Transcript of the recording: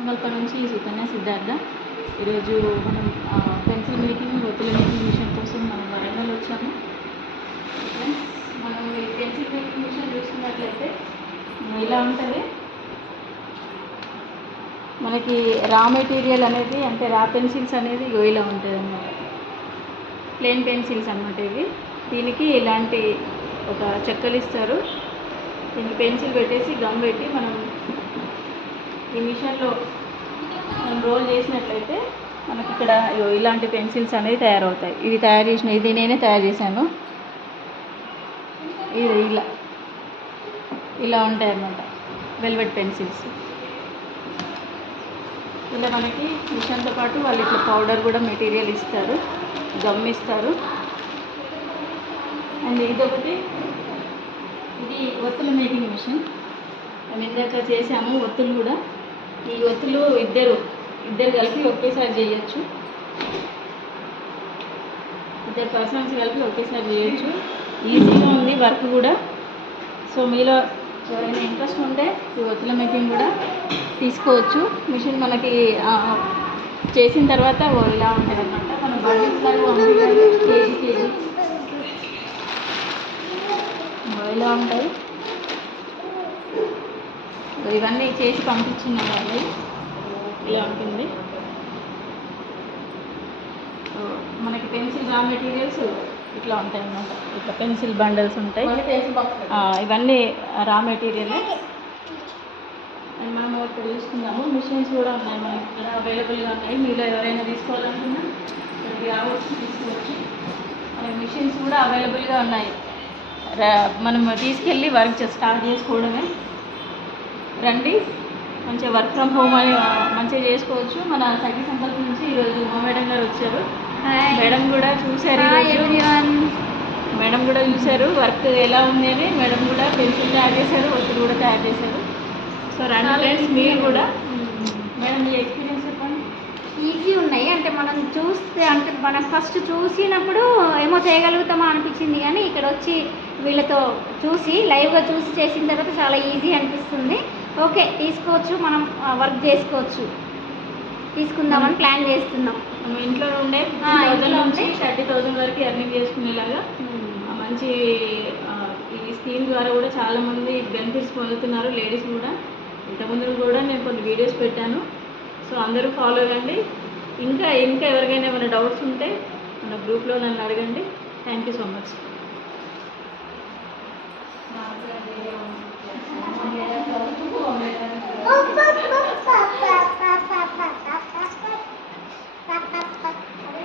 సంకల్ప నుంచి సుకన్య సిద్ధార్థ. ఈరోజు మనం పెన్సిల్ మేకింగ్, ఒత్తుల మేకింగ్ మిషన్ కోసం మనం వరంగల్ వచ్చాము. మనం ఈ పెన్సిల్ మేకింగ్ మిషన్ చూసుకున్నట్లయితే ఇలా ఉంటుంది. మనకి రా మెటీరియల్ అనేది అంటే రా పెన్సిల్స్ అనేది ఇలా ఉంటుంది అన్నమాట. ప్లెయిన్ పెన్సిల్స్ అన్నమాట ఇవి. దీనికి ఇలాంటి ఒక చెక్కలు ఇస్తారు. దీనికి పెన్సిల్ పెట్టేసి గమ్ పెట్టి మనం ఈ మిషన్లో మనం రోల్ చేసినట్లయితే మనకి ఇక్కడ ఇలాంటి పెన్సిల్స్ అనేవి తయారవుతాయి. ఇవి తయారు చేసిన ఇది నేనే తయారు చేశాను. ఇది ఇలా ఉంటాయి అన్నమాట వెల్వెట్ పెన్సిల్స్. ఇలా మనకి మిషన్తో పాటు వాళ్ళు ఇట్లా పౌడర్ కూడా మెటీరియల్ ఇస్తారు, గమ్ ఇస్తారు. అండ్ ఇదొకటి, ఇది ఒత్తుల మేకింగ్ మిషన్. మేము ఇందాక చేసాము ఒత్తులు కూడా. ఈ ఒత్తులు ఇద్దరు కలిపి ఒకేసారి చేయొచ్చు. ఇద్దరు పర్సన్స్ కలిపి ఒకేసారి చేయొచ్చు. ఈజీగా ఉంది వర్క్ కూడా. సో మీలో ఎవరైనా ఇంట్రెస్ట్ ఉంటే ఈ ఒత్తుల మేకింగ్ కూడా తీసుకోవచ్చు. మిషన్ మనకి చేసిన తర్వాత ఇలా ఉంటుంది అన్నమాట. మనం బండిల్స్ లాగా పంపించాలి, కేజీ ఇలా ఉంటాయి. ఇవన్నీ చేసి పంపించినాయి వాళ్ళు. ఇలా ఉంటుంది. మనకి పెన్సిల్ రా మెటీరియల్స్ ఇట్లా ఉంటాయి అన్నమాట. ఇట్లా పెన్సిల్ బండల్స్ ఉంటాయి. ఇవన్నీ రా మెటీరియల్. అండ్ మనం ఇక్కడ చూసుకున్నాము మిషన్స్ కూడా ఉన్నాయి మనకి ఇక్కడ అవైలబుల్గా ఉన్నాయి. మీలో ఎవరైనా తీసుకోవాలనుకున్నా ఇక్కడికి రావచ్చు, తీసుకోవచ్చు. మనకి మిషన్స్ కూడా అవైలబుల్గా ఉన్నాయి. మనం తీసుకెళ్ళి వర్క్ స్టార్ట్ చేసుకోవడమే. రండి, మంచిగా వర్క్ ఫ్రమ్ హోమ్ అని మంచిగా చేసుకోవచ్చు. మన సఖీ సంకల్ప నుంచి ఈరోజు మా మేడం గారు వచ్చారు. మేడం కూడా చూశారు, వర్క్ ఎలా ఉంది అని. మేడం కూడా పెన్సిల్ తయారు చేశారు, ఒత్తులు కూడా తయారు చేశారు. సో రండి ఫ్రెండ్స్, మీరు కూడా. మేడం మీ ఎక్స్పీరియన్స్ చెప్పండి. ఈజీ ఉన్నాయి అంటే మనం చూస్తే అంటే మనం ఫస్ట్ చూసినప్పుడు ఏమో చేయగలుగుతామా అనిపించింది, కానీ ఇక్కడ వచ్చి వీళ్ళతో చూసి లైవ్గా చూసి చేసిన తర్వాత చాలా ఈజీ అనిపిస్తుంది. ఓకే, తీసుకోవచ్చు, మనం వర్క్ చేసుకోవచ్చు, తీసుకుందామని ప్లాన్ చేస్తున్నాం. మనం ఇంట్లో ఉండే 50,000 నుంచి 30,000 వరకు ఎర్నింగ్ చేసుకునేలాగా మంచి ఈ స్కీమ్ ద్వారా కూడా చాలామంది బెనిఫిట్స్ పొందుతున్నారు, లేడీస్ కూడా. ఇంతకుముందు కూడా నేను కొన్ని వీడియోస్ పెట్టాను. సో అందరూ ఫాలో అవ్వండి. ఇంకా ఎవరికైనా ఏమైనా డౌట్స్ ఉంటే మన గ్రూప్లో నన్ను అడగండి. Thank you so much.